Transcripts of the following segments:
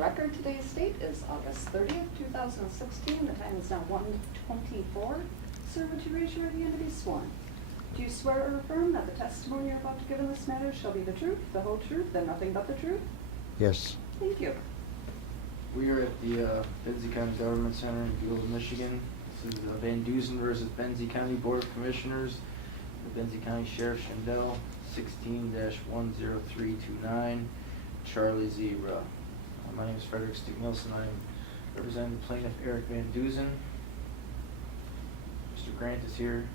the record, today's date is August 30th, 2016. The time is now 1:24. Sir, would you raise your right hand to be sworn? Do you swear or affirm that the testimony you're about to give in this matter shall be the truth, the whole truth, and nothing but the truth? Yes. Thank you. We are at the Benzie County Government Center in Buell, Michigan. This is VanDussen versus Benzie County Board of Commissioners. The Benzie County Sheriff Schendel, 16-10329, Charlie Z. Ruh. My name is Frederick Stieg-Nielsen. I am representing the plaintiff Eric VanDussen. Mr. Grant is here.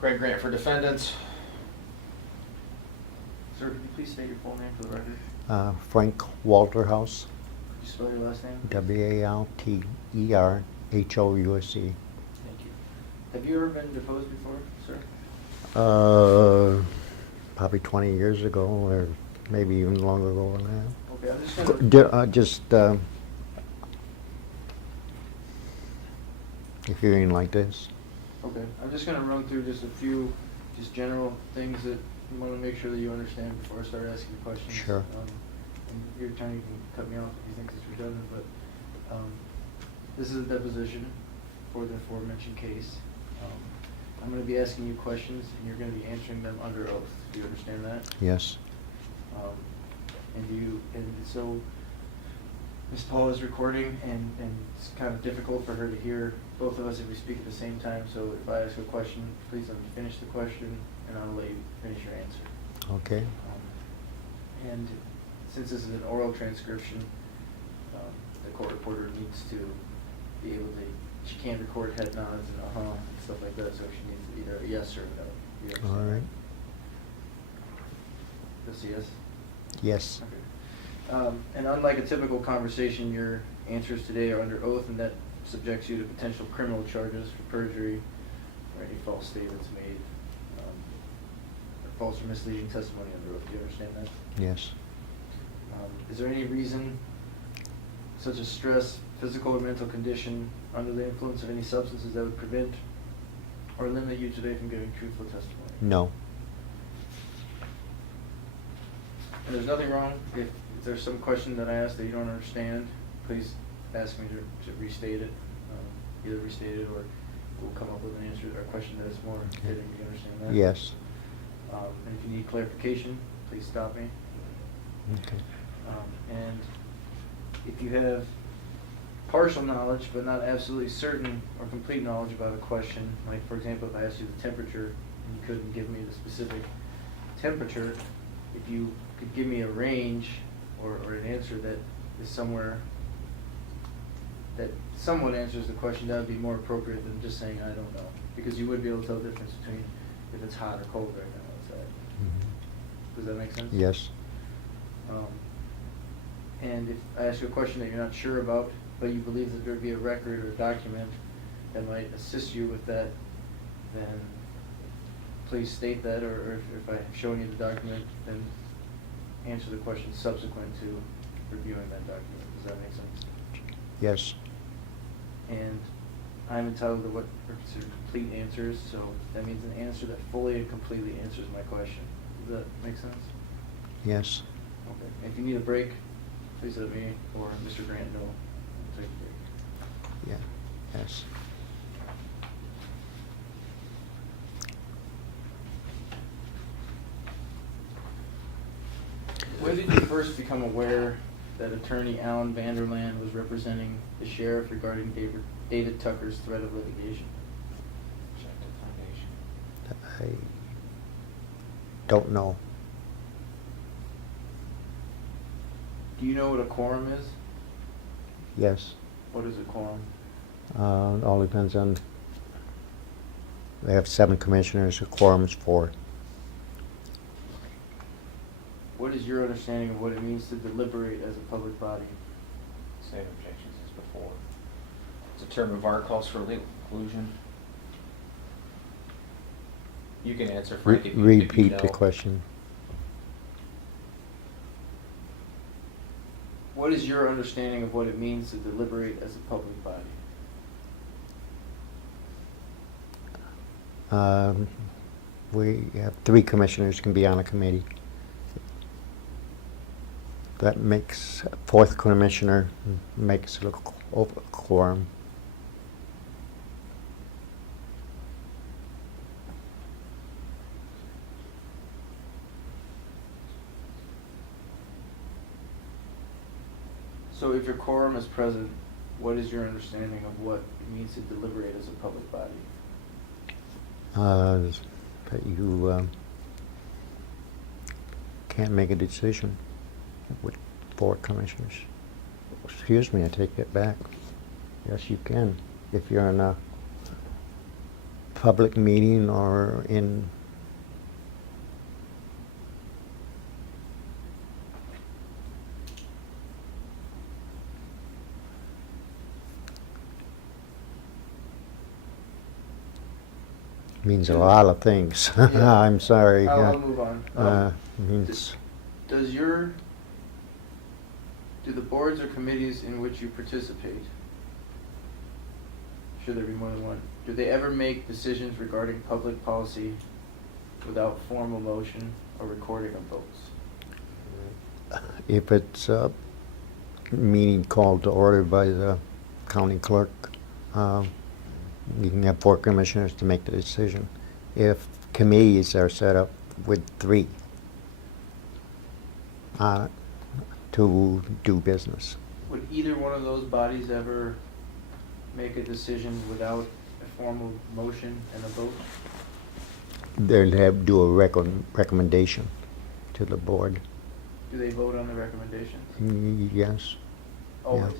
Greg Grant for defendants. Sir, could you please state your full name for the record? Frank Walterhouse, Could you spell your last name? Walterhouse. Thank you. Have you ever been deposed before, sir? Probably 20 years ago, or maybe even longer ago than that. Okay, I'm just going to... If you're in like this. Okay, I'm just going to run through just a few general things that you want to make sure that you understand before I start asking you questions. Sure. And your attorney can cut me off if he thinks it's redundant, but this is a deposition for the aforementioned case. I'm going to be asking you questions, and you're going to be answering them under oath. Do you understand that? Yes. And so Ms. Paul is recording, and it's kind of difficult for her to hear both of us if we speak at the same time. So if I ask a question, please let me finish the question, and I'll let you finish your answer. Okay. And since this is an oral transcription, the court reporter needs to be able to, she can't record head nods and and stuff like that, so she needs either a yes or a no. You understand? All right. Just a yes? Yes. Okay. And unlike a typical conversation, your answers today are under oath, and that subjects you to potential criminal charges for perjury or any false statements made, or false or misleading testimony under oath. Do you understand that? Yes. Is there any reason, such as stress, physical or mental condition, under the influence of any substances that would prevent or limit you today from giving truthful testimony? No. And there's nothing wrong if there's some question that I asked that you don't understand, please ask me to restate it, either restate it or we'll come up with an answer to our question that is more fitting. Do you understand that? Yes. And if you need clarification, please stop me. Okay. And if you have partial knowledge but not absolutely certain or complete knowledge about a question, like for example if I asked you the temperature and you couldn't give me the specific temperature, if you could give me a range or an answer that is somewhere that somewhat answers the question, that would be more appropriate than just saying I don't know, because you would be able to tell the difference between if it's hot or cold right now outside. Mm-hmm. Does that make sense? Yes. And if I ask you a question that you're not sure about, but you believe that there would be a record or a document that might assist you with that, then please state that, or if I have shown you the document, then answer the question subsequent to reviewing that document. Does that make sense? Yes. And I'm entitled to what are considered complete answers, so that means an answer that fully and completely answers my question. Does that make sense? Yes. Okay. If you need a break, please let me or Mr. Grant know. We'll take a break. Yeah. Yes. When did you first become aware that attorney Alan Vanderland was representing the sheriff regarding David Tucker's threat of litigation? I don't know. Do you know what a quorum is? Yes. What is a quorum? All depends on. They have 7 commissioners. A quorum is 4. What is your understanding of what it means to deliberate as a public body? Same objections as before. It's a term of art, calls for legal conclusion. You can answer, Frank, if you Repeat know. the question. What is your understanding of what it means to deliberate as a public body? We have 3 commissioners can be on a committee. that makes fourth commissioner makes it a quorum. So if your quorum is present, what is your understanding of what it means to deliberate as a public body? That you can't make a decision with four commissioners. Excuse me, I take it back. Yes, you can. If you're in a public meeting or in means a lot of things. Yeah. I'm sorry. I'll move on. Means Do the boards or committees in which you participate, should there be more than one, do they ever make decisions regarding public policy without formal motion or recording of votes? if it's a meeting called to order by the county clerk, you can have four commissioners to make the decision. If committees are set up with three to do business, Would either one of those bodies ever make a decision without a formal motion and a vote? they'll have do a recommendation to the board. Do they vote on the recommendations? Yes. Always?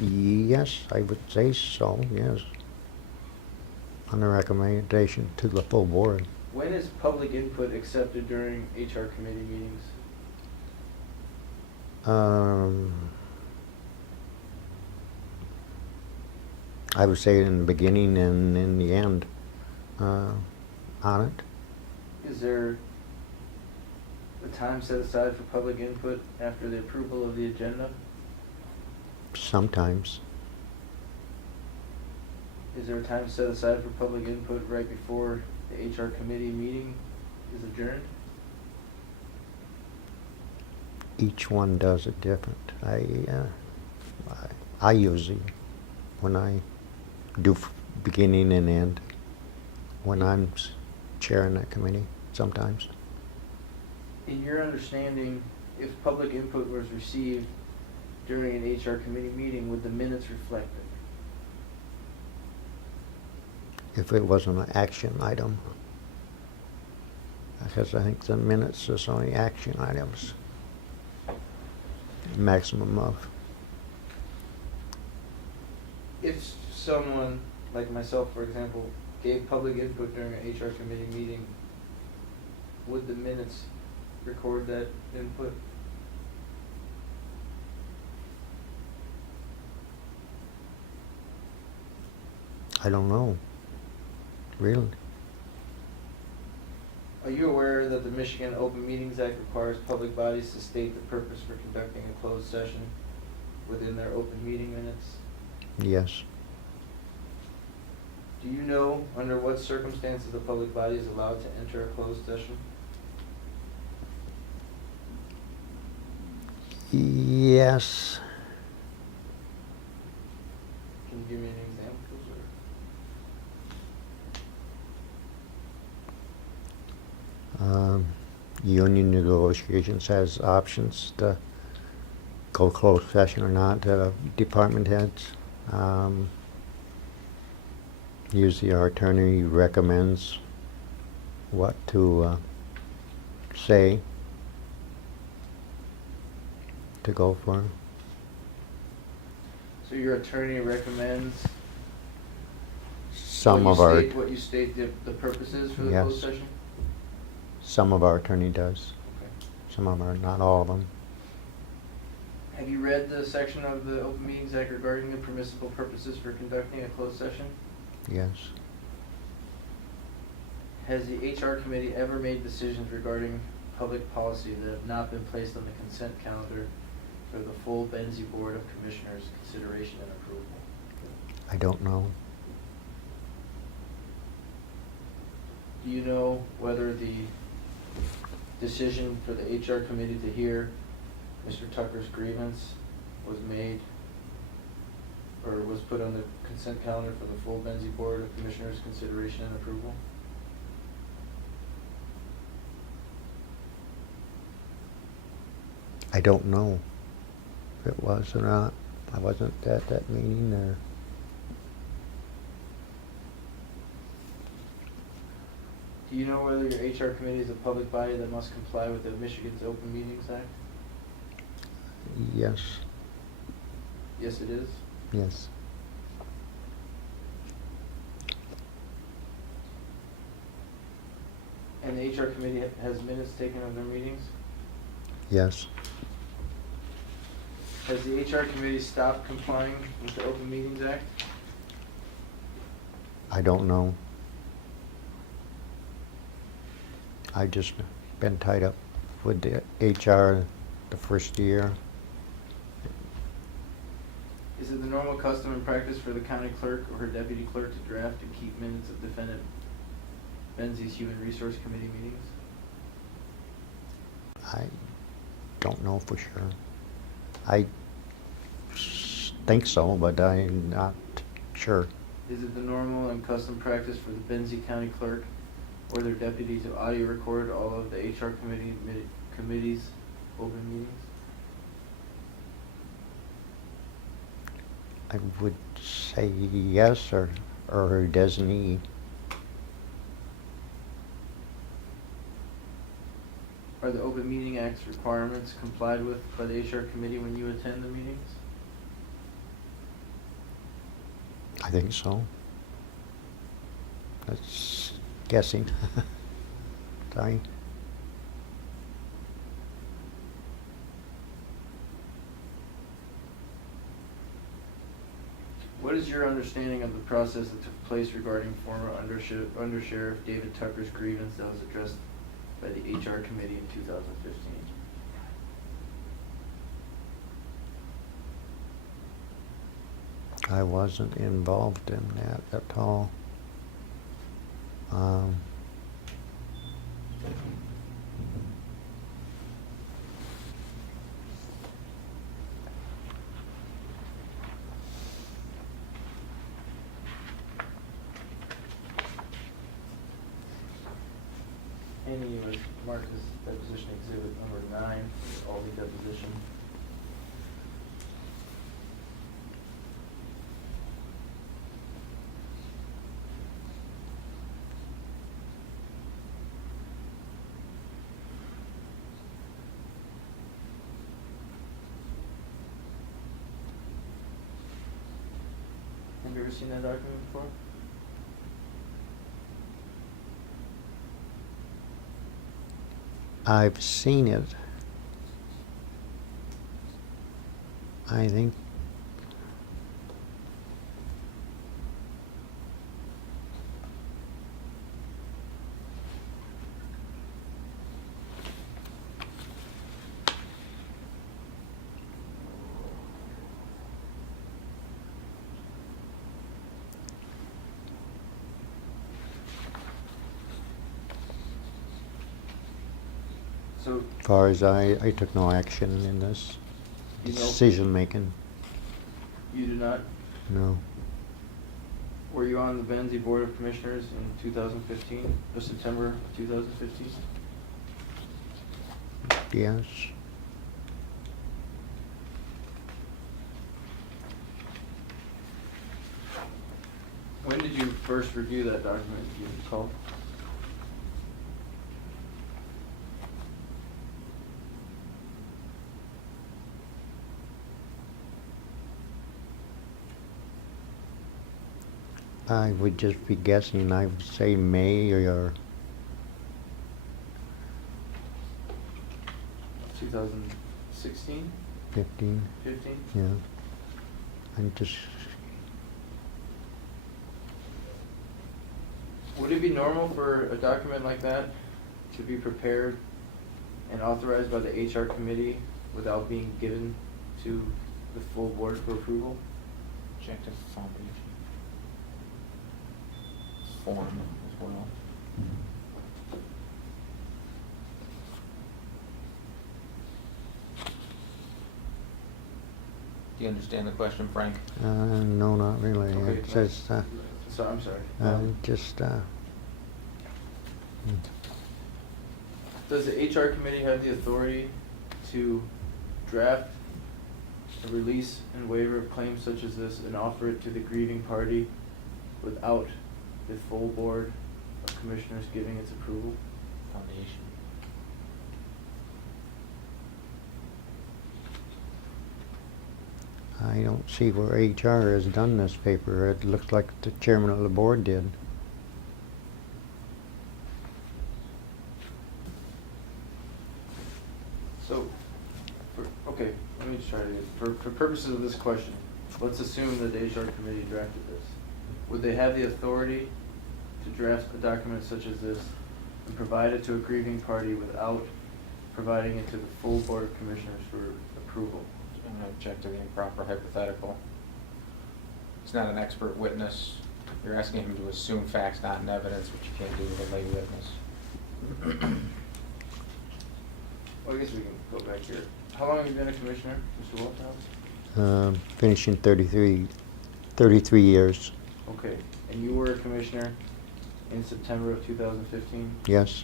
Yes, I would say so, yes. On the recommendation to the full board. When is public input accepted during HR committee meetings? I would say in the beginning and in the end on it. Is there a time set aside for public input after the approval of the agenda? Sometimes. Is there a time set aside for public input right before the HR committee meeting is adjourned? Each one does it different. I usually, when I do beginning and end, when I'm chairing that committee, sometimes. In your understanding, if public input was received during an HR committee meeting, would the minutes reflect it? If it wasn't an action item, because I think the minutes is only action items. Maximum of. If someone, like myself for example, gave public input during an HR committee meeting, would the minutes record that input? I don't know. Really? Are you aware that the Michigan Open Meetings Act requires public bodies to state the purpose for conducting a closed session within their open meeting minutes? Yes. Do you know under what circumstances the public body is allowed to enter a closed session? Yes. Can you give me any examples? Union negotiations has options to go closed session or not. Department heads. Usually our attorney recommends what to say to go for. So your attorney recommends Some what of you our state, what you state the purpose is for the Yes. closed session? some of our attorney does. Okay. Some of our, not all of them. Have you read the section of the Open Meetings Act regarding the permissible purposes for conducting a closed session? Yes. Has the HR committee ever made decisions regarding public policy that have not been placed on the consent calendar for the full Benzie Board of Commissioners' consideration and approval? I don't know. Do you know whether the decision for the HR committee to hear Mr. Tucker's grievance was made, or was put on the consent calendar for the full Benzie Board of Commissioners' consideration and approval? I don't know if it was or not. I wasn't at that meeting or. Do you know whether your HR committee is a public body that must comply with the Michigan's Open Meetings Act? Yes, Yes, it is. yes. And the HR committee has minutes taken of their meetings? Yes. Has the HR committee stopped complying with the Open Meetings Act? I don't know. I just been tied up with the HR the first year. Is it the normal custom and practice for the county clerk or her deputy clerk to draft and keep minutes of defendant Benzie's Human Resource Committee meetings? I don't know for sure. I think so, but I'm not sure. Is it the normal and custom practice for the Benzie County clerk or their deputy to audio record all of the HR committee's open meetings? I would say yes, or her designee. Are the Open Meeting Act's requirements complied with by the HR committee when you attend the meetings? I think so. That's guessing. Sorry. What is your understanding of the process that took place regarding former Undersheriff David Tucker's grievance that was addressed by the HR committee in 2015? I wasn't involved in that at all. Any was marked as deposition exhibit number 9, all the deposition. Have you ever seen that document before? I've seen it. I think So, as far as I took no action in this You know- decision making. you do not? No. Were you on the Benzie Board of Commissioners in 2015, or September of 2015? Yes. When did you first review that document, do you recall? I would just be guessing. I would say May or 2016, 15. 15? Yeah. I'm just. Would it be normal for a document like that to be prepared and authorized by the HR committee without being given to the full board for approval? Objective foundation. Form as well. Do you understand the question, Frank? No, not really. Okay, It says, So, I'm sorry. just, Does the HR committee have the authority to draft a release and waiver of claims such as this and offer it to the grieving party without the full board of commissioners giving its approval? Foundation. I don't see where HR has done this paper. It looks like the chairman of the board did. So, okay, let me just try to get, for purposes of this question, let's assume that the HR committee drafted this. Would they have the authority to draft a document such as this and provide it to a grieving party without providing it to the full board of commissioners for approval? I'm going to object to the improper hypothetical. He's not an expert witness. You're asking him to assume facts not in evidence, which you can't do with a lay witness. Well, I guess we can go back here. How long have you been a commissioner, Mr. Walterhouse? Finishing 33 years. Okay, and you were a commissioner in September of 2015? Yes.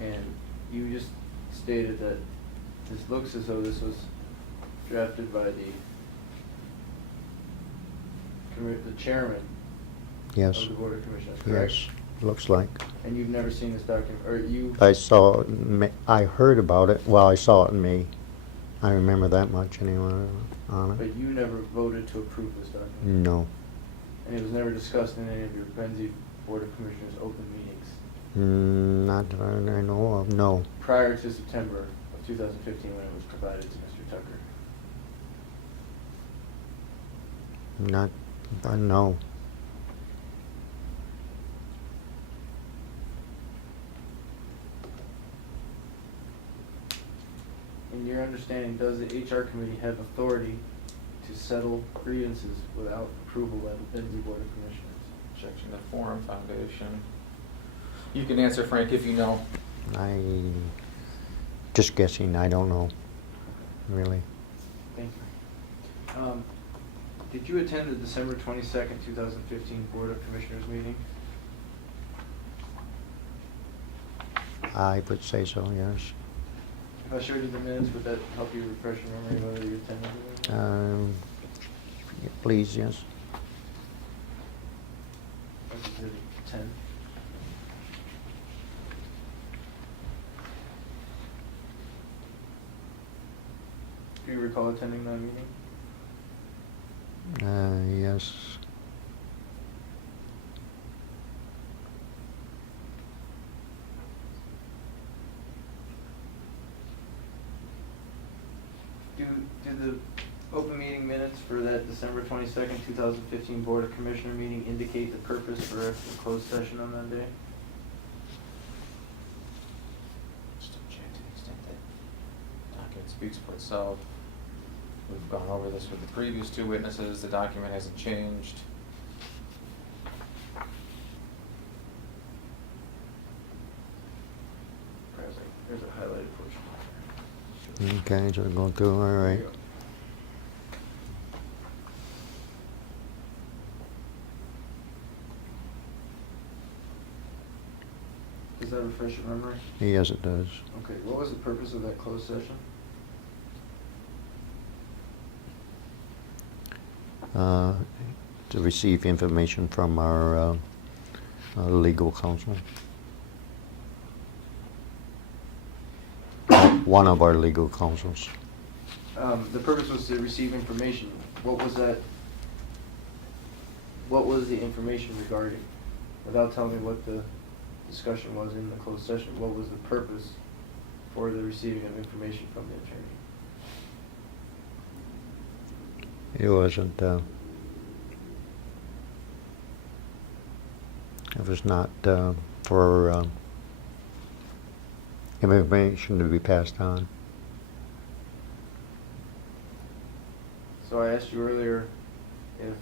And you just stated that this looks as though this was drafted by the chairman Yes. of the Board of Commissioners, correct? Yes. Looks like. And you've never seen this document, or you? I saw it. I heard about it. Well, I saw it in May. I remember that much anyway on But it. you never voted to approve this document? No. And it was never discussed in any of your Benzie Board of Commissioners open meetings Not that I know of. No. prior to September of 2015 when it was provided to Mr. Tucker? Not. No. In your understanding, does the HR committee have authority to settle grievances without approval by the Benzie Board of Commissioners? Objection to forum, foundation. You can answer, Frank, if you know. I. Just guessing. I don't know. Really. Thank you. Did you attend the December 22nd, 2015 Board of Commissioners meeting? I would say so. Yes. If I showed you the minutes, would that help you refresh your memory whether you attended it or not? Please, yes. That's exhibit 10. Do you recall attending that meeting? Yes. Do the open meeting minutes for that December 22nd, 2015 Board of Commissioner meeting indicate the purpose for a closed session on that day? Just object to the extent that document speaks for itself. We've gone over this with the previous two witnesses. The document hasn't changed. There's a highlighted portion. Okay, so we're going through. All right. Does that refresh your memory? Yes, it does. Okay, what was the purpose of that closed session? To receive information from our legal counsel. One of our legal counsels. The purpose was to receive information. What was that? What was the information regarding? Without telling me what the discussion was in the closed session, what was the purpose for the receiving of information from the attorney? It wasn't. It was not for information to be passed on. So I asked you earlier if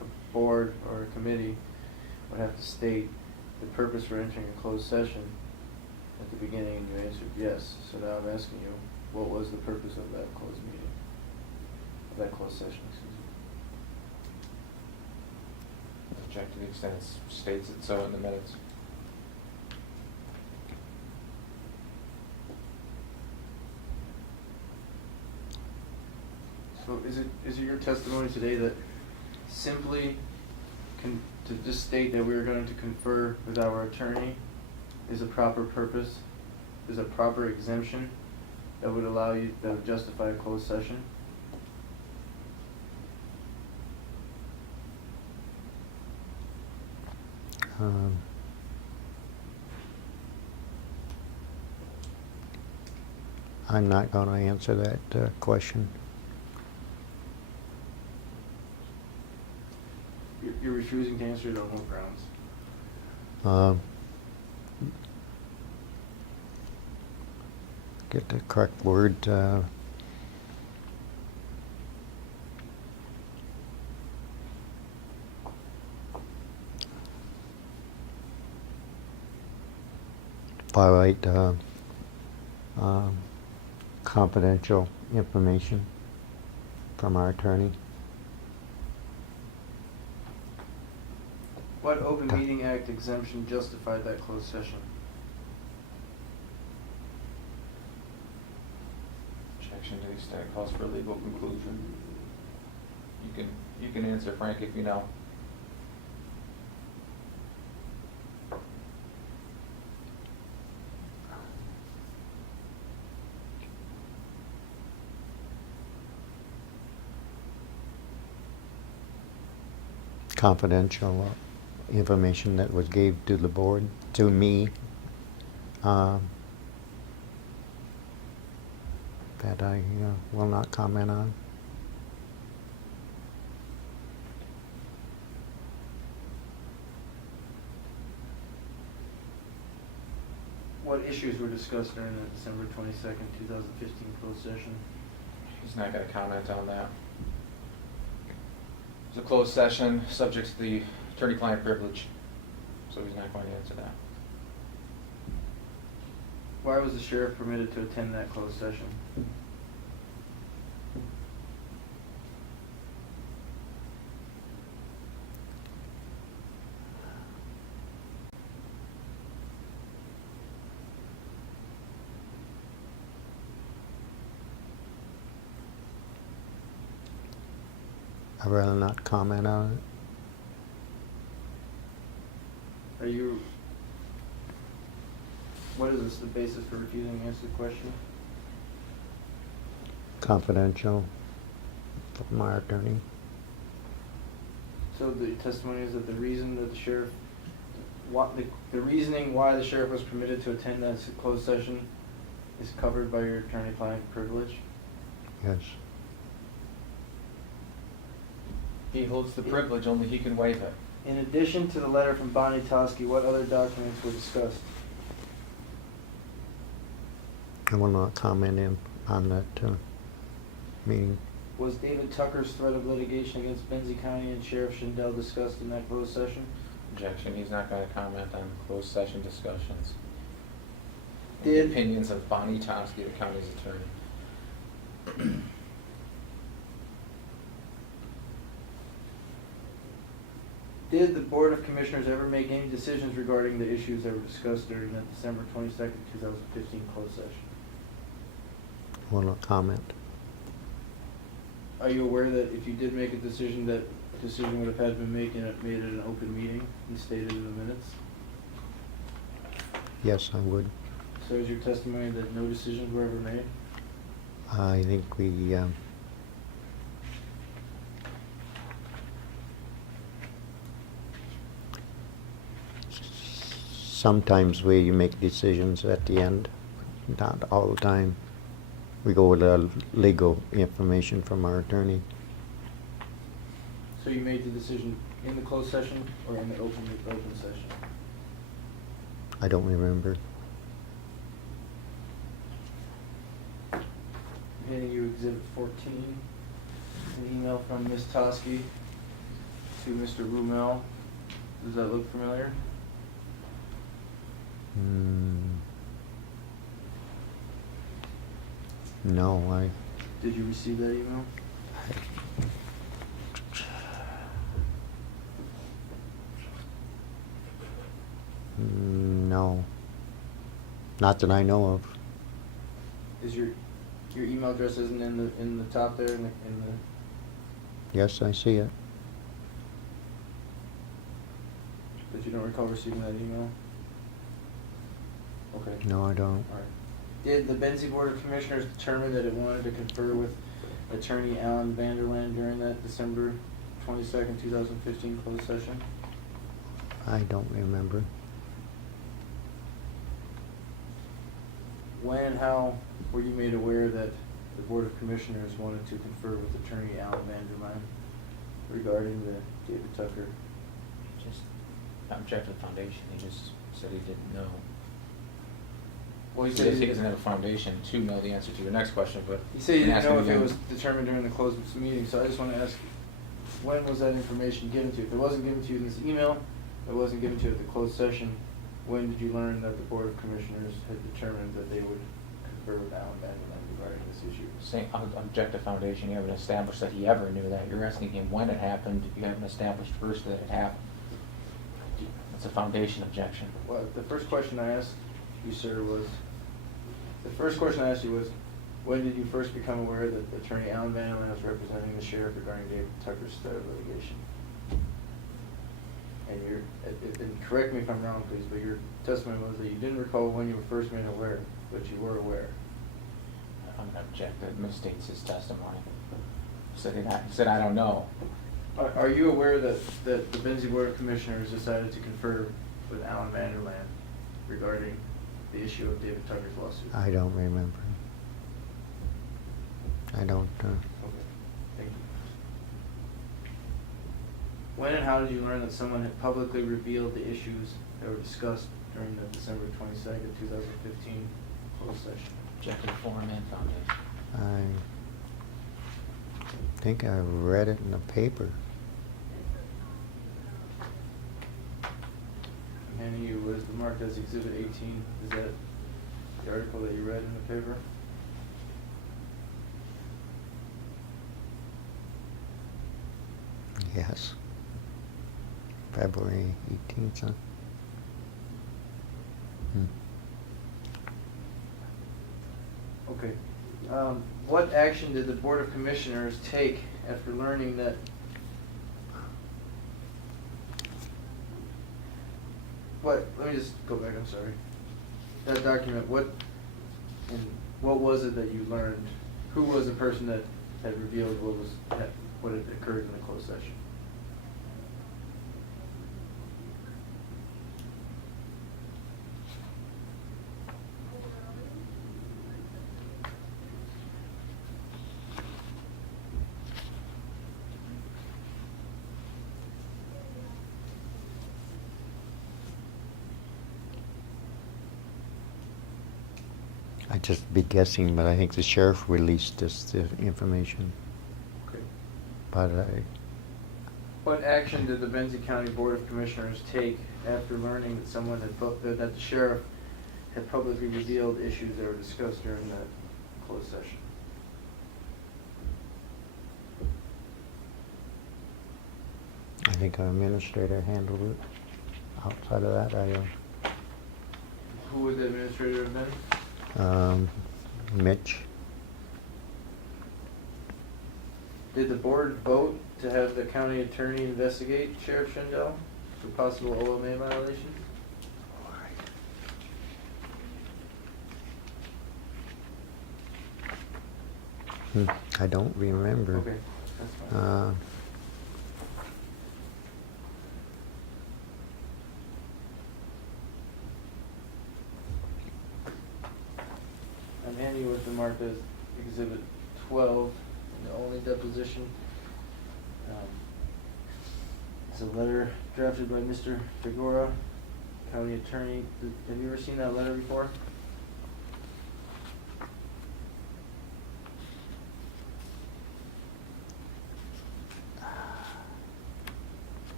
a board or a committee would have to state the purpose for entering a closed session at the beginning, and you answered yes. So now I'm asking you, what was the purpose of that closed meeting, of that closed session, excuse me. Object to the extent it states it so in the minutes. So is it your testimony today that simply to just state that we are going to confer with our attorney is a proper purpose, is a proper exemption that would allow you, that would justify a closed session? I'm not going to answer that question. You're refusing to answer it on what grounds? Get the correct word. Violate confidential information from our attorney. What Open Meeting Act exemption justified that closed session? Objection to the extent it calls for a legal conclusion. You can answer, Frank, if you know. Confidential information that was gave to the board, to me, that I will not comment on. What issues were discussed during the December 22nd, 2015 closed session? He's not going to comment on that. It's a closed session, subject to the attorney-client privilege, so he's not going to answer that. Why was the sheriff permitted to attend that closed session? I'd rather not comment on it. Are you, what is this, the basis for refusing to answer the question? Confidential from our attorney. So the testimony is that the reason that the sheriff, the reasoning why the sheriff was permitted to attend that closed session is covered by your attorney-client privilege? Yes. He holds the privilege, only he can waive it. In addition to the letter from Bonnie Tosky, what other documents were discussed? I will not comment on that meeting. Was David Tucker's threat of litigation against Benzie County and Sheriff Schendel discussed in that closed session? Objection, he's not going to comment on closed session discussions. Did- The opinions of Bonnie Tosky, the county's attorney. Did the Board of Commissioners ever make any decisions regarding the issues that were discussed during the December 22nd, 2015 closed session? Will not comment. Are you aware that if you did make a decision, that decision would have had been made in an open meeting and stated in the minutes? Yes, I would. So is your testimony that no decisions were ever made? I think we sometimes we make decisions at the end, not all the time. We go with the legal information from our attorney. So you made the decision in the closed session or in the open session? I don't remember. I'm handing you Exhibit 14, an email from Ms. Tosky to Mr. Rumel. Does that look familiar? No, I, Did you receive that email? no. Not that I know of. Is your email address isn't in the top there in the Yes, I see it. that you don't recall receiving that email? Okay. No, I don't. All right. Did the Benzie Board of Commissioners determine that it wanted to confer with Attorney Alan Vanderland during that December 22nd, 2015 closed session? I don't remember. When and how were you made aware that the Board of Commissioners wanted to confer with Attorney Alan Vanderland regarding the David Tucker? Just, I'm checking the foundation, he just said he didn't know. Well, He said he doesn't have a foundation to know the answer to your next question, but. You say you can didn't ask know him if it again. was determined during the closed meeting, so I just want to ask, when was that information given to you? If it wasn't given to you in this email, it wasn't given to you at the closed session, when did you learn that the Board of Commissioners had determined that they would confer with Alan Vanderland regarding this issue? Saying, objective foundation, you haven't established that he ever knew that. You're asking him when it happened, you haven't established first that it happened. That's a foundation objection. Well, the first question I asked you, sir, was, when did you first become aware that Attorney Alan Vanderland was representing the sheriff regarding David Tucker's threat of litigation? And correct me if I'm wrong, please, but your testimony was that you didn't recall when you were first made aware, but you were aware. I'm gonna object, that misstates his testimony. He said, I don't know. Are you aware that the Benzie Board of Commissioners decided to confer with Alan Vanderland regarding the issue of David Tucker's lawsuit? I don't remember. I don't, Okay, thank you. When and how did you learn that someone had publicly revealed the issues that were discussed during the December 22nd, 2015 closed session? Objective form and foundation. I think I read it in the paper. And you was marked as Exhibit 18. Is that the article that you read in the paper? Yes. February 18th, huh? Okay. What action did the Board of Commissioners take after learning that let me just go back, I'm sorry. That document, what was it that you learned? Who was the person that had revealed what had occurred in the closed session? I'd just be guessing, but I think the sheriff released this information. Okay. But What action did the Benzie County Board of Commissioners take after learning that that the sheriff had publicly revealed issues that were discussed during that closed session? I think our administrator handled it. Outside of that, Who would the administrator have been? Mitch. Did the board vote to have the county attorney investigate Sheriff Schendel for possible OMA violations? I don't remember. Okay, that's fine. I'm handing you what's been marked as Exhibit 12, the only deposition. It's a letter drafted by Mr. Figueroa, county attorney. Have you ever seen that letter before?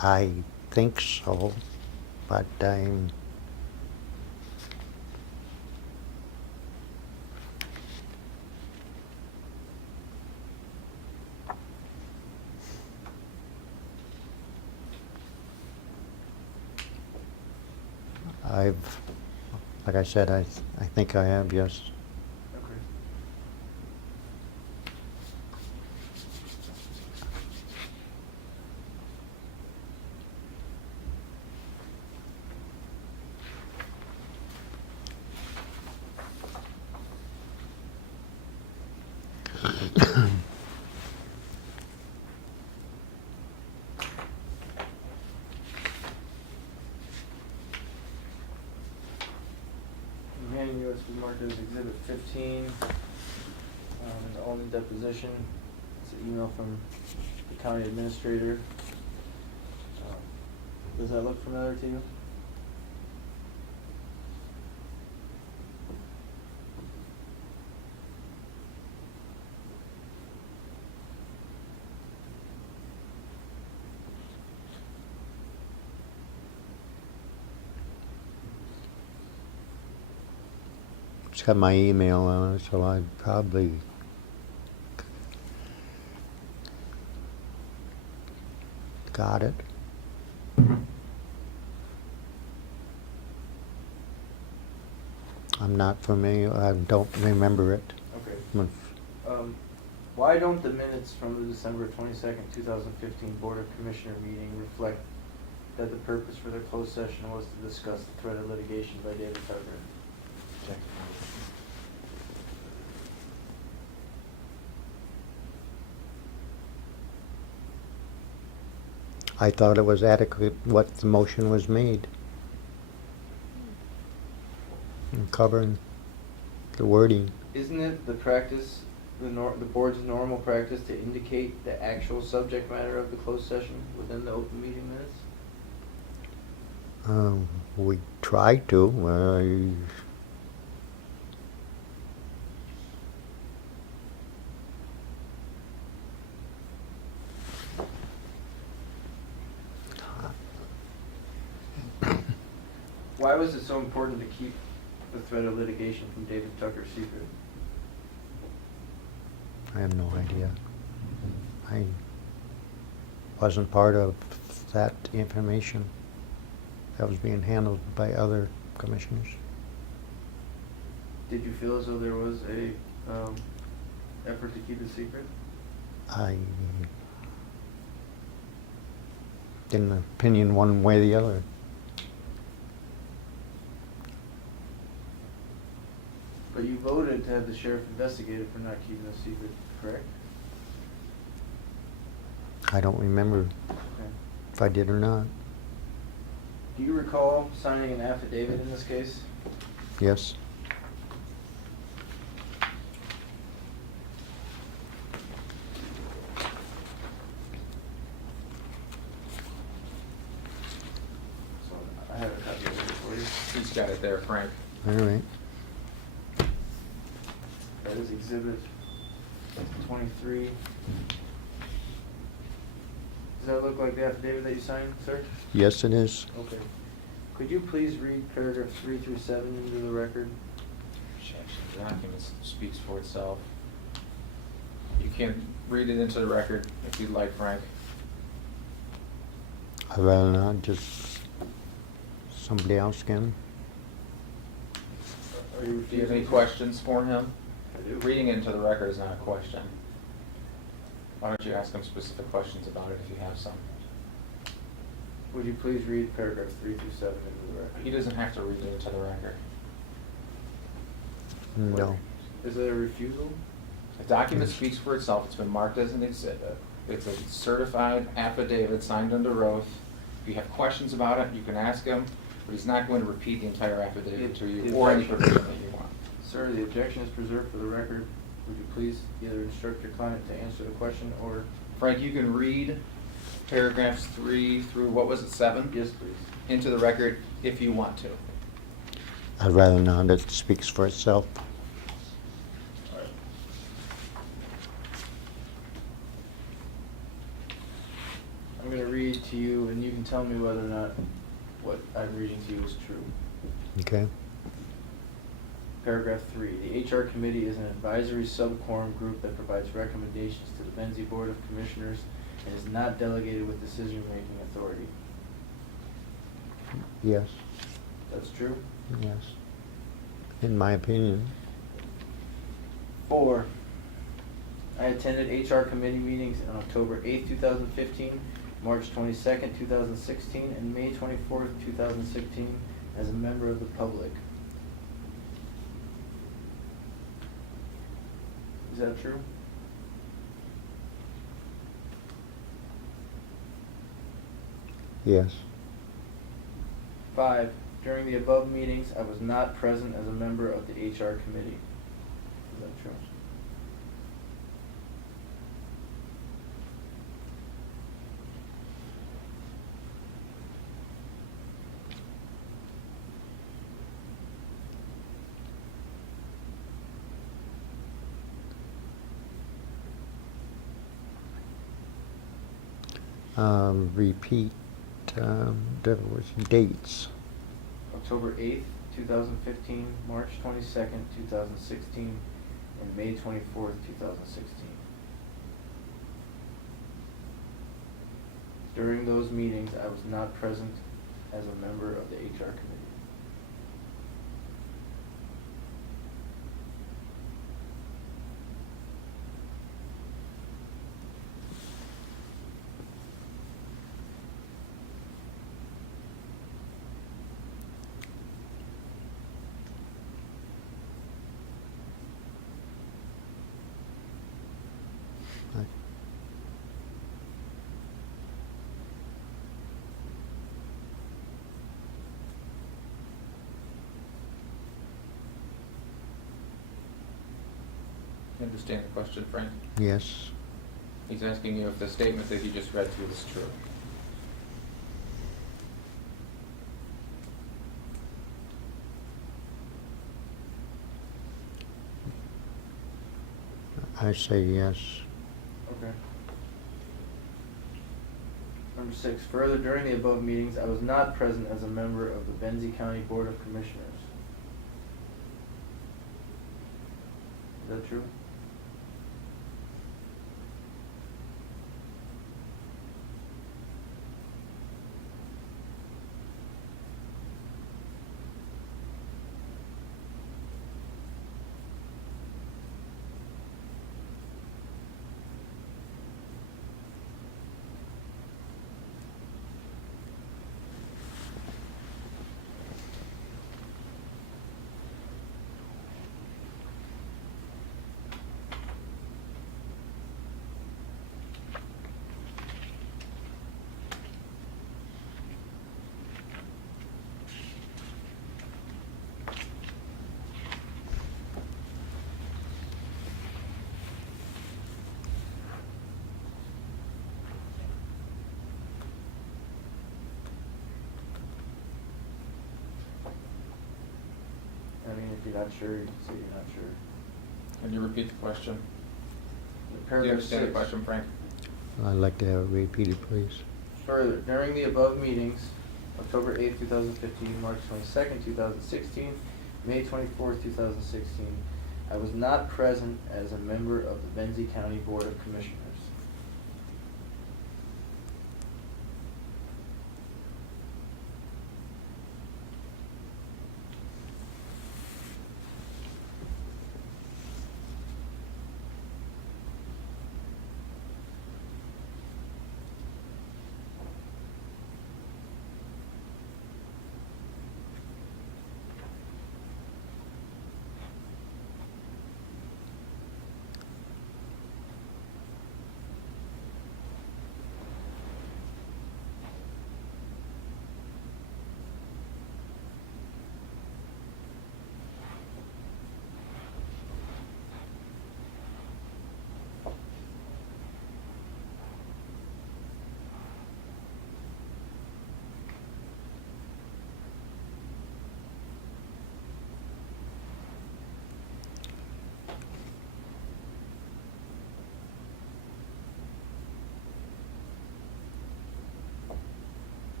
I think so, but like I said, I think I have, yes. Okay. Manual is marked as Exhibit 15, in the only deposition. It's an email from the county administrator. Does that look familiar to you? It's got my email on it, so I probably got it. I'm not familiar, I don't remember it. Okay. Mm. Why don't the minutes from the December 22nd, 2015 Board of Commissioner meeting reflect that the purpose for their closed session was to discuss the threat of litigation by David Tucker? I thought it was adequate what the motion was made. And covering the wording. Isn't it the practice, the board's normal practice to indicate the actual subject matter of the closed session within the open meeting minutes? We tried to. Why was it so important to keep the threat of litigation from David Tucker secret? I have no idea. I wasn't part of that information. That was being handled by other commissioners. Did you feel as though there was a effort to keep it secret? I didn't opinion one way or the other. But you voted to have the sheriff investigated for not keeping a secret, correct? I don't remember Okay. if I did or not. Do you recall signing an affidavit in this case? Yes. So I have a copy of it for you. He's got it there, Frank. All right. That is Exhibit 23. Does that look like the affidavit that you signed, sir? Yes, it is. Okay. Could you please read paragraph 3 through 7 into the record? The document speaks for itself. You can read it into the record if you'd like, Frank. I'd rather not, just somebody else can. Are you Do you have any refusing? questions for him? I do. Reading it into the record is not a question. Why don't you ask him specific questions about it if you have some? Would you please read paragraph 3 through 7 into the record? He doesn't have to read it into the record. No. Is that a refusal? The document speaks for itself. It's been marked as an exhibit. It's a certified affidavit signed under oath. If you have questions about it, you can ask him, but he's not going to repeat the entire affidavit to you or any provision that you want. Sir, the objection is preserved for the record. Would you please either instruct your client to answer the question or... Frank, you can read paragraphs 3 through, what was it, 7? Yes, please. Into the record if you want to. I'd rather not, it speaks for itself. All right. I'm going to read to you, and you can tell me whether or not what I'm reading to you is true. Okay? Paragraph 3, the HR Committee is an advisory sub-quorum group that provides recommendations to the Benzie Board of Commissioners and is not delegated with decision-making authority. Yes. That's true. Yes. In my opinion. 4, I attended HR committee meetings on October 8th, 2015, March 22nd, 2016, and May 24th, 2016 as a member of the public. Is that true? Yes. 5, during the above meetings, I was not present as a member of the HR committee. Is that true? Repeat, there was dates. October 8th, 2015, March 22nd, 2016, and May 24th, 2016. During those meetings, I was not present as a member of the HR committee. You understand the question, Frank? Yes. He's asking you if the statement that you just read through is true. I say yes. Okay. Number 6, further, during the above meetings, I was not present as a member of the Benzie County Board of Commissioners. Is that true? I mean, if you're not sure, you can say you're not sure. Can you repeat the question? Do you Paragraph understand the 6. question, Frank? I'd like to have it repeated, please. Further, during the above meetings, October 8th, 2015, March 22nd, 2016, May 24th, 2016, I was not present as a member of the Benzie County Board of Commissioners.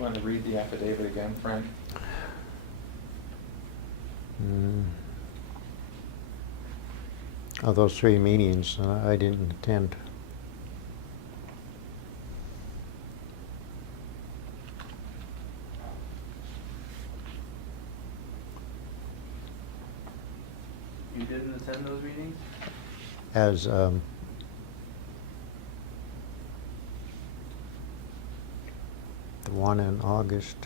You want to read the affidavit again, Frank? Of those 3 meetings, I didn't attend. You didn't attend those meetings? As the one in August,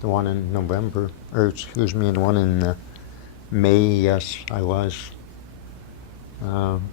the one in November, or excuse me, and the one in May, yes, I was. Um,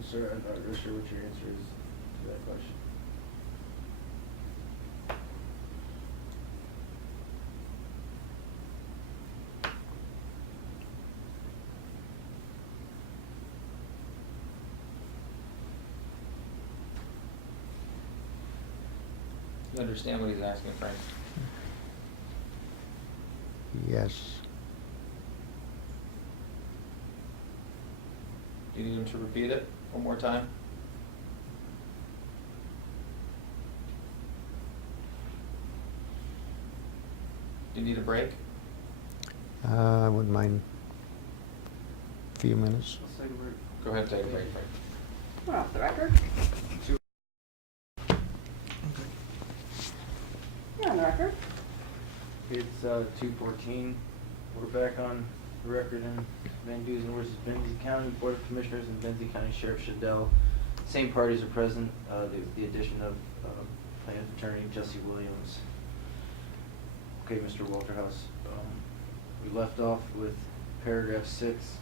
So, sir, I'm not real sure what your answer is to that question. You understand what he's asking, Frank? yes. Do you need him to repeat it one more time? Do you need a break? I wouldn't mind a few minutes. Let's take a break. Go ahead and take a break, Frank. We're off the record. You're on the record. It's 2:14. We're back on the record in VanDussen versus Benzie County Board of Commissioners and Benzie County Sheriff Schendel. Same parties are present. The addition of plaintiff attorney Jesse Williams. Okay, Mr. Walterhouse. We left off with paragraph 6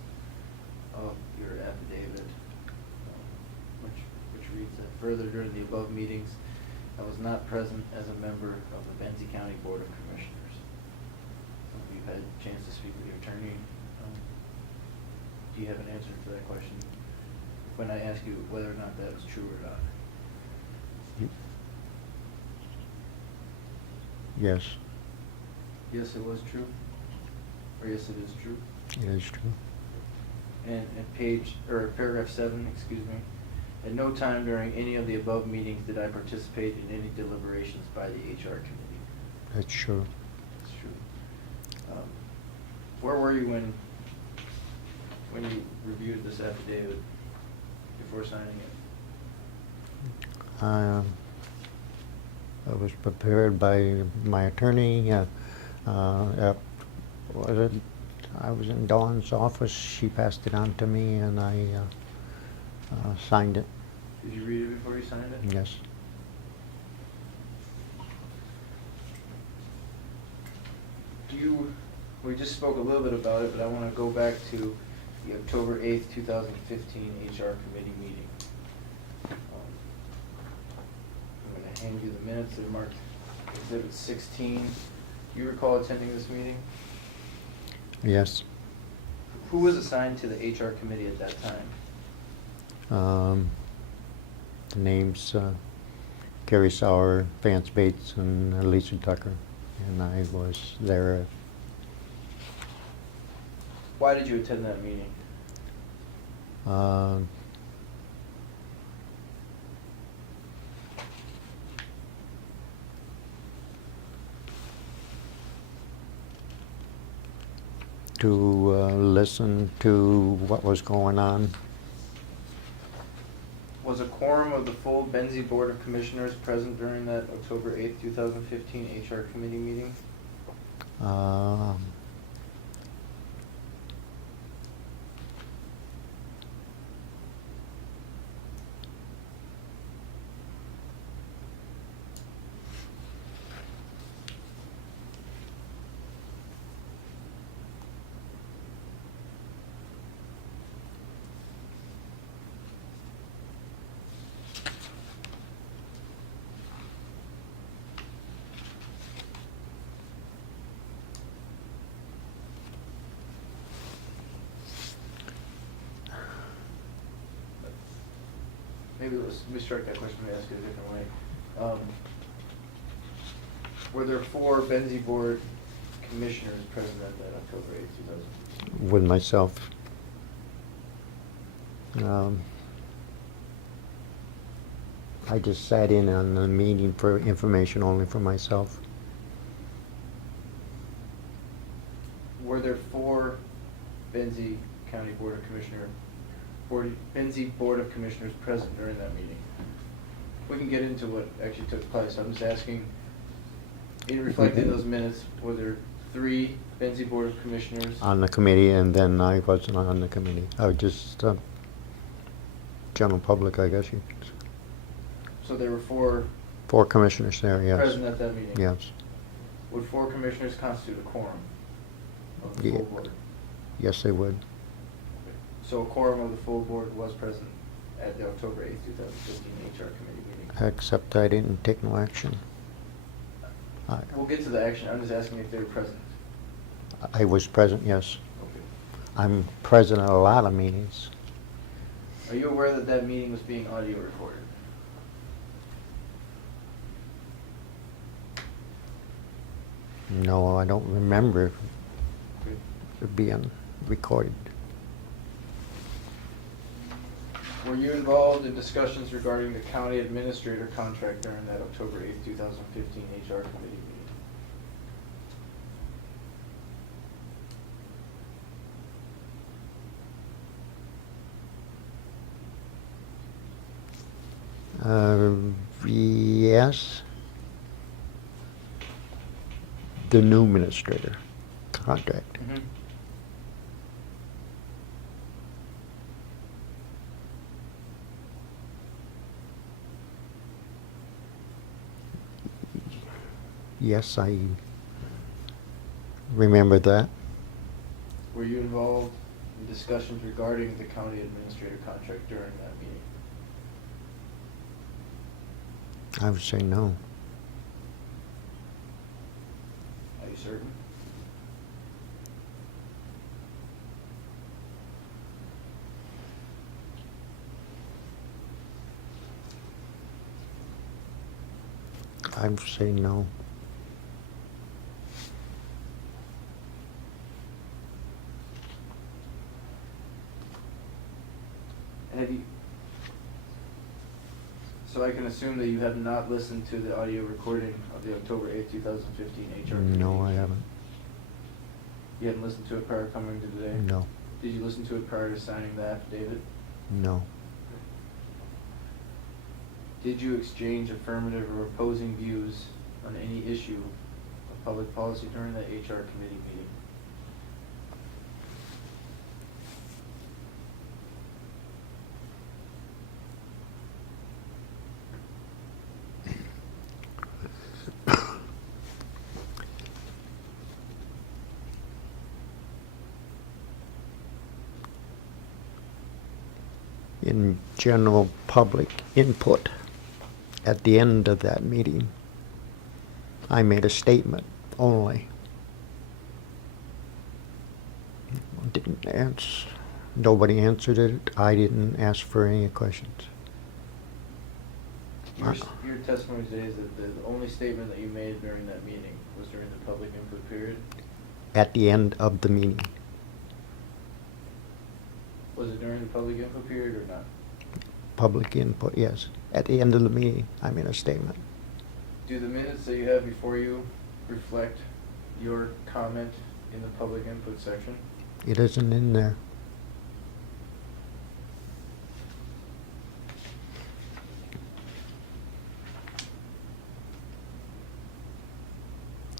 of your affidavit, which reads that further during the above meetings, I was not present as a member of the Benzie County Board of Commissioners. You've had a chance to speak with your attorney. Do you have an answer to that question? When I ask you whether or not that was true or not? Yes, Yes, it was true. Or yes, it is true. it is true. And paragraph 7, excuse me. At no time during any of the above meetings did I participate in any deliberations by the HR committee. That's true. That's true. Where were you when you reviewed this affidavit before signing it? It was prepared by my attorney. I was in Dawn's office. She passed it on to me, and I signed it. Did you read it before you signed it? Yes. We just spoke a little bit about it, but I want to go back to the October 8th, 2015 HR committee meeting. I'm going to hand you the minutes that are marked Exhibit 16. You recall attending this meeting? Yes. Who was assigned to the HR committee at that time? The names, Gary Sauer, Vance Bates, and Lisa Tucker, and I was there. Why did you attend that meeting? To listen to what was going on. Was a quorum of the full Benzie Board of Commissioners present during that October 8th, 2015 HR committee meeting? Um, Maybe let me strike that question and ask it a different way. Were there 4 Benzie Board Commissioners present at that October 8th, 2015? with myself. I just sat in on the meeting for information only for myself. Were there 4 Benzie County Board of Benzie Board of Commissioners present during that meeting? We can get into what actually took place. I'm just asking, in reflecting those minutes, were there 3 Benzie Board of Commissioners? On the committee, and then I wasn't on the committee. I was just general public, I guess. So there were 4 4 commissioners there, yes. present at that meeting? Yes. Would 4 commissioners constitute a quorum of the Yeah. full board? Yes, they would. So a quorum of the full board was present at the October 8th, 2015 HR committee meeting? Except I didn't take no action. We'll get to the action. I'm just asking if they were present. I was present, yes. Okay. I'm present at a lot of meetings. Are you aware that that meeting was being audio recorded? No, I don't remember Okay. it being recorded. Were you involved in discussions regarding the county administrator contract during that October 8th, 2015 HR committee meeting? Yes. The new administrator contract. Mm-hmm. Yes, I remember that. Were you involved in discussions regarding the county administrator contract during that meeting? I would say no. Are you certain? I would say no. Have you, so I can assume that you have not listened to the audio recording of the October 8th, 2015 HR committee? No, I meeting? haven't. You hadn't listened to it prior to coming to today? No. Did you listen to it prior to signing the affidavit? No. Did you exchange affirmative or opposing views on any issue of public policy during the HR committee meeting? In general public input, at the end of that meeting, I made a statement only. Didn't answer. Nobody answered it. I didn't ask for any questions. Your testimony today is that the only statement that you made during that meeting was during the public input period? At the end of the meeting. Was it during the public input period or not? Public input, yes. At the end of the meeting, I made a statement. Do the minutes that you have before you reflect your comment in the public input section? It isn't in there.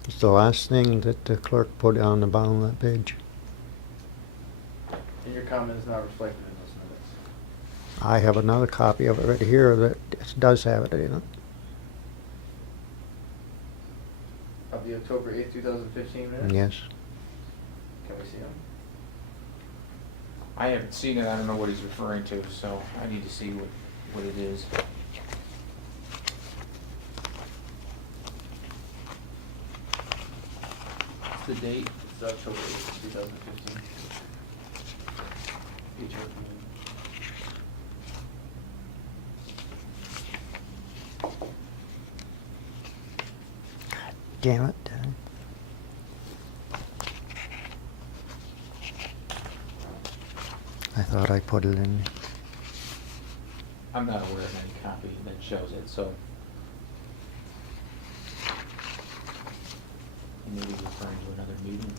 It's the last thing that the clerk put on the bottom of that page. And your comment is not reflected in those minutes. I have another copy of it right here that does have it in it. Of the October 8th, 2015 minutes? Yes. Can we see them? I haven't seen it, I don't know what he's referring to, so I need to see what it is. The date is October 8th, 2015. HR committee. Damn it. I thought I put it in. I'm not aware of any copy that shows it, so. Maybe he's referring to another meeting.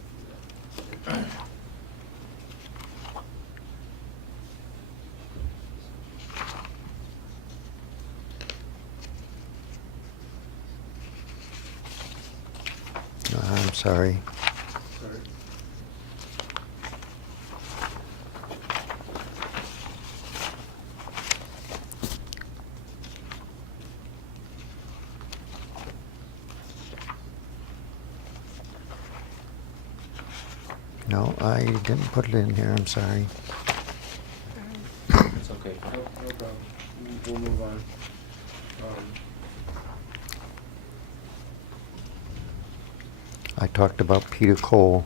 I'm sorry. Sorry. No, I didn't put it in here, I'm sorry. It's okay. No problem. We'll move on. I talked about Peter Cole.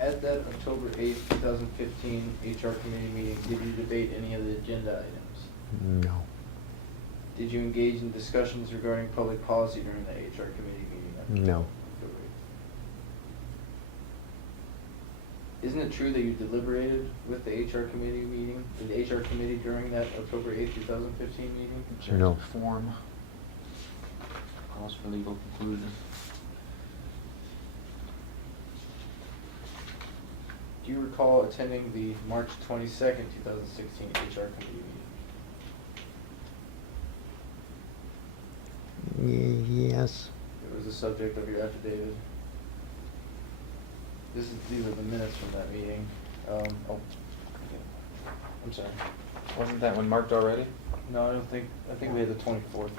At that October 8th, 2015 HR committee meeting, did you debate any of the agenda items? No. Did you engage in discussions regarding public policy during the HR committee meeting? No. Isn't it true that you deliberated with the HR committee meeting, the HR committee during that October 8th, 2015 meeting? There's No. a form. Calls for legal conclusion. Do you recall attending the March 22nd, 2016 HR committee meeting? Yes. It was the subject of your affidavit. These are the minutes from that meeting. Okay. I'm sorry. Wasn't that one marked already? No, I think we had the 24th.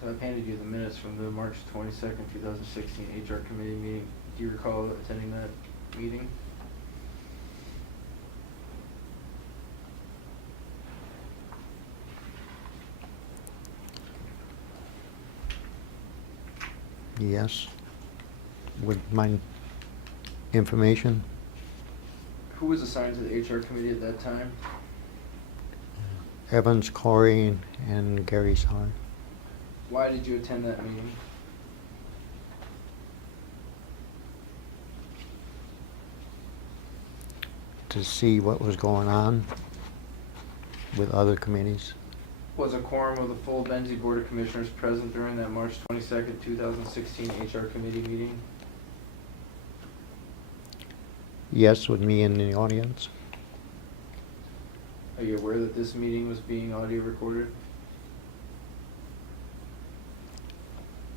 So I've handed you the minutes from the March 22nd, 2016 HR committee meeting. Do you recall attending that meeting? Yes. With my information. Who was assigned to the HR committee at that time? Evans, Corey, and Gary Sar. Why did you attend that meeting? To see what was going on with other committees. Was a quorum of the full Benzie Board of Commissioners present during that March 22nd, 2016 HR committee meeting? Yes, with me in the audience. Are you aware that this meeting was being audio recorded?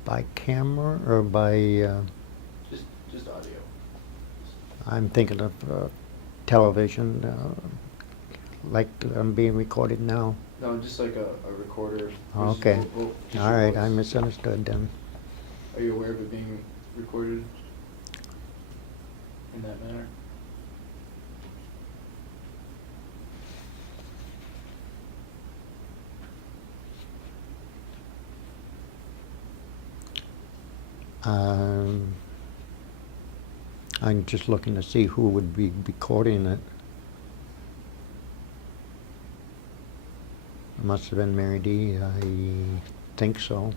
By camera or by, Just audio. I'm thinking of television, like I'm being recorded now. No, just like a recorder. Okay. Just All your right, I voice. misunderstood then. Are you aware of it being recorded in that manner? I'm just looking to see who would be recording it. It must have been Mary D. I think so.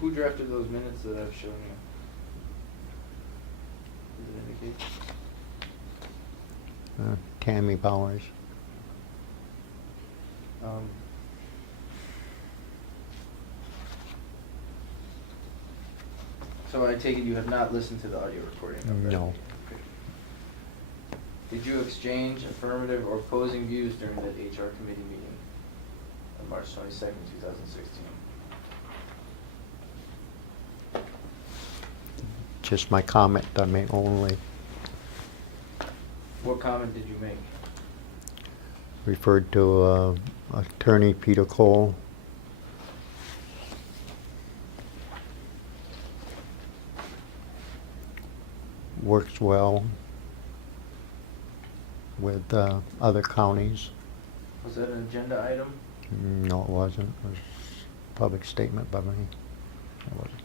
Who drafted those minutes that I've shown indicate? Tammy Bowers. Um, So I take it you have not listened to the audio recording of that No. meeting? Okay. Did you exchange affirmative or opposing views during that HR committee meeting on March 22nd, 2016? Just my comment I made only. What comment did you make? Referred to Attorney Peter Cole. Works well with other counties. Was that an agenda item? No, it wasn't. It was a public statement by me. It wasn't.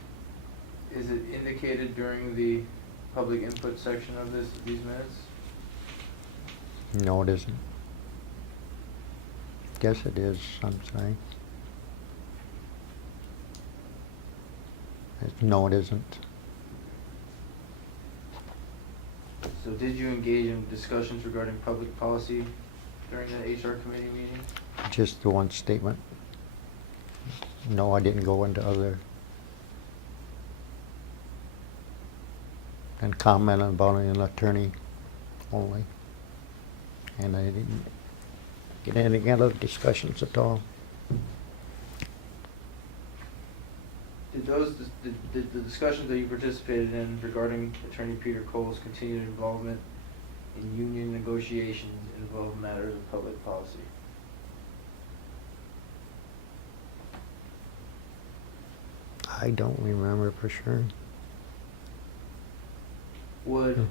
Is it indicated during the public input section of these minutes? No, it isn't. Guess it is, I'm saying. No, it isn't. So did you engage in discussions regarding public policy during the HR committee meeting? Just the one statement. No, I didn't go into other. And comment about an attorney only. And I didn't get any other discussions at all. Did the discussions that you participated in regarding Attorney Peter Cole's continued involvement in union negotiations involve matters of public policy? I don't remember for sure. Would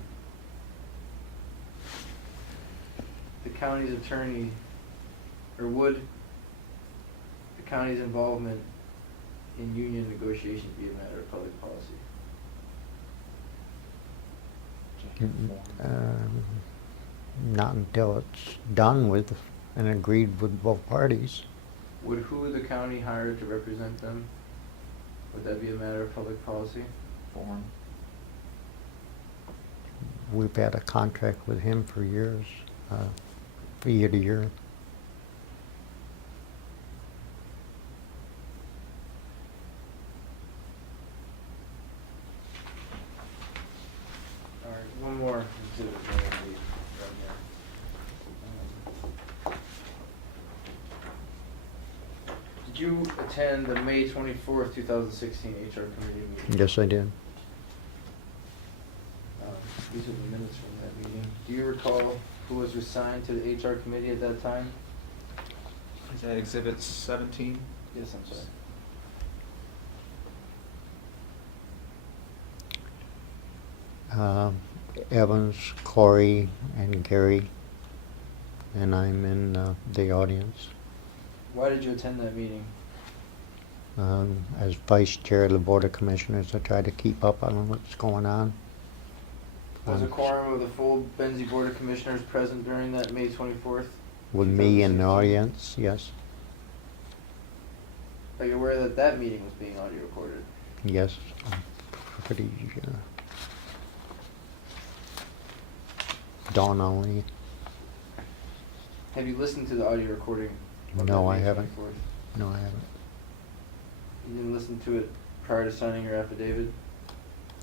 the county's attorney, or would the county's involvement in union negotiations be a matter of public policy? Not until it's done with and agreed with both parties. Would who the county hired to represent them, would that be a matter of public policy? Form. We've had a contract with him for years, year to year. All right, one more exhibit right here. Did you attend the May 24th, 2016 HR committee meeting? Yes, I did. These are the minutes from that meeting. Do you recall who was assigned to the HR committee at that time? Is that exhibit 17? Yes, I'm sorry. Evans, Corey, and Gary, and I'm in the audience. Why did you attend that meeting? As vice chair of the Board of Commissioners, I try to keep up on what's going on. Was a quorum of the full Benzie Board of Commissioners present during that May 24th? With me in the 2016? audience, yes. Are you aware that that meeting was being audio recorded? Yes. Pretty. Dawn only. Have you listened to the audio recording? Of No, that I May haven't. 24th? No, I haven't. You didn't listen to it prior to signing your affidavit?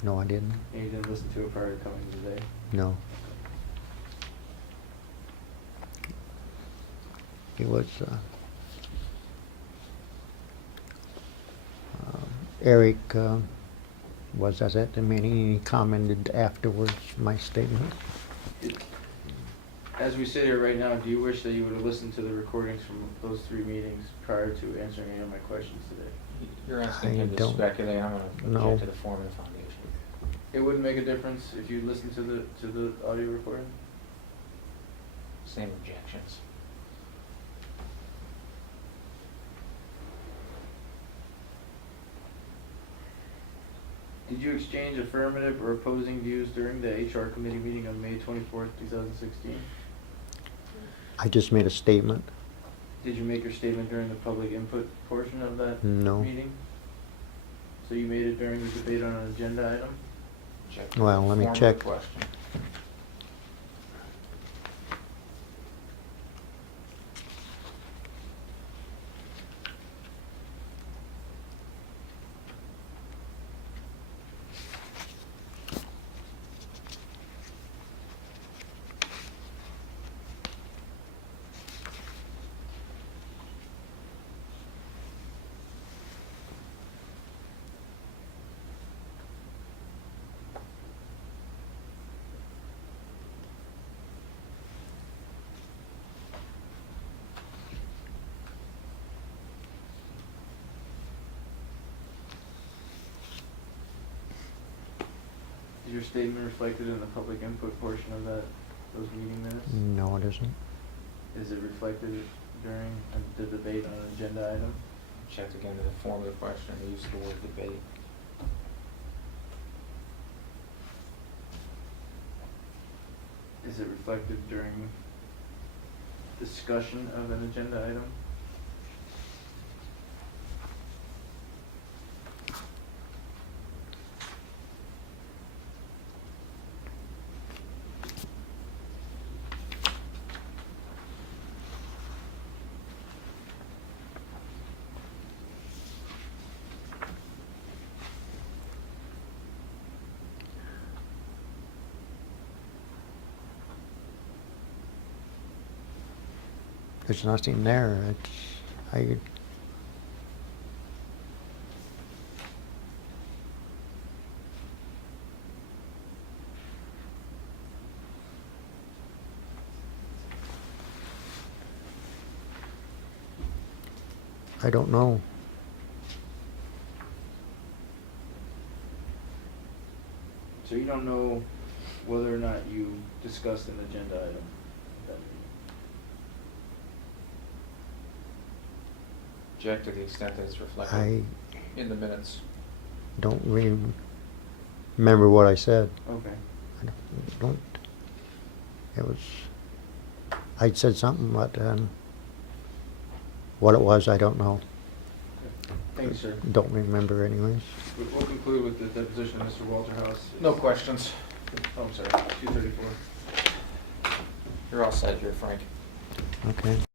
No, I didn't. And you didn't listen to it prior to coming today? No. It was Eric was at the meeting. He commented afterwards my statement. As we sit here right now, do you wish that you would have listened to the recordings from those 3 meetings prior to answering any of my questions today? You're asking I him to don't- speculate. I'm going to No. object to the form of the foundation. It wouldn't make a difference if you listened to the audio recording? Same objections. Did you exchange affirmative or opposing views during the HR committee meeting on May 24th, 2016? I just made a statement. Did you make your statement during the public input portion of that No. meeting? So you made it during the debate on an agenda item? Check Well, the let me form of the check. question. Is your statement reflected in the public input portion of those meeting minutes? No, it isn't. Is it reflected during the debate on an agenda item? Checked again the form of the question, they used the word debate. Is it reflected during discussion of an agenda item? There's nothing there. I, I don't know. So you don't know whether or not you discussed an agenda item at that meeting? Check to the extent that it's I reflected in the minutes. don't really remember what I said. Okay. I don't, it was, I said something, but what it was, I don't know. Thank you, sir. Don't remember anyways. We'll conclude with the deposition of Mr. Walterhouse. No questions. Oh, I'm sorry, 234. You're all set here, Frank. Okay.